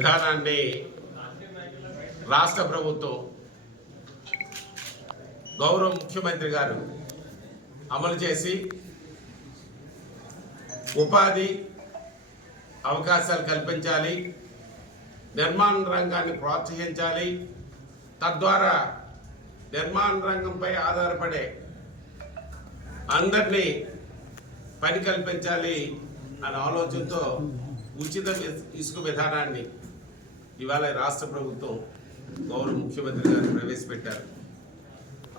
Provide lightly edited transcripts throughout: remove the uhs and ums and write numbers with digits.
విధానాన్ని రాష్ట్ర ప్రభుత్వం గౌరవ ముఖ్యమంత్రి గారు అమలు చేసి ఉపాధి అవకాశాలు కల్పించాలి, నిర్మాణ రంగాన్ని ప్రోత్సహించాలి, తద్వారా నిర్మాణ రంగంపై ఆధారపడే అందరినీ పని కల్పించాలి అనే ఆలోచనతో ఉచిత ఇసుక విధానాన్ని ఇవాళ రాష్ట్ర ప్రభుత్వం గౌరవ ముఖ్యమంత్రి గారు ప్రవేశపెట్టారు.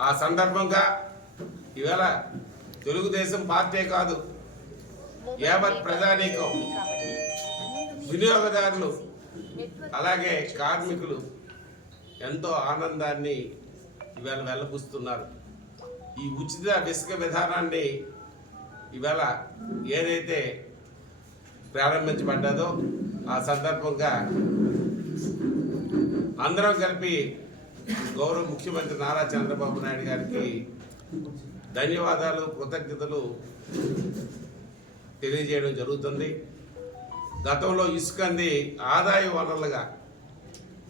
ఆ సందర్భంగా ఇవాళ తెలుగుదేశం పార్టీ కాదు, యావత్ ప్రజానీకం, వినియోగదారులు, అలాగే కార్మికులు ఎంతో ఆనందాన్ని ఇవాళ వెల్లబుస్తున్నారు. ఈ ఉచిత ఇసుక విధానాన్ని ఇవాళ ఏదైతే ప్రారంభించబడ్డదో ఆ సందర్భంగా అందరం కలిపి గౌరవ ముఖ్యమంత్రి నారా చంద్రబాబు నాయుడు గారికి ధన్యవాదాలు, కృతజ్ఞతలు తెలియజేయడం జరుగుతుంది. గతంలో ఇసుకంది ఆదాయ వనరులుగా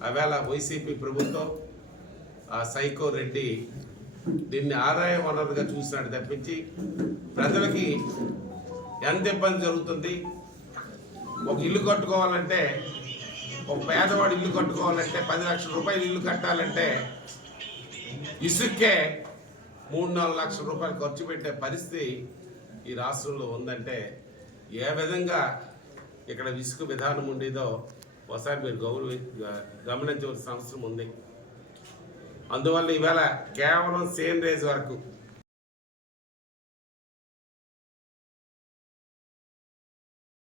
అవేళ వైసీపీ ప్రభుత్వం, ఆ సైకో రెడ్డి దీన్ని ఆదాయ వనరులుగా చూసినట్టు తప్పించి ప్రజలకి ఎంత ఇబ్బంది జరుగుతుంది. ఒక ఇల్లు కట్టుకోవాలంటే, ఒక పేదవాడు ఇల్లు కట్టుకోవాలంటే 10 లక్షల రూపాయలు ఇల్లు కట్టాలంటే ఇసుక్కే 3-4 లక్షల రూపాయలు ఖర్చు పెట్టే పరిస్థితి ఈ రాష్ట్రంలో ఉందంటే ఏ విధంగా ఇక్కడ ఇసుక విధానం ఉండేదో ఒకసారి మీరు గమనించవలసిన అవసరం ఉంది. అందువల్ల ఈవేళ కేవలం సేన్ రేజ్ వరకు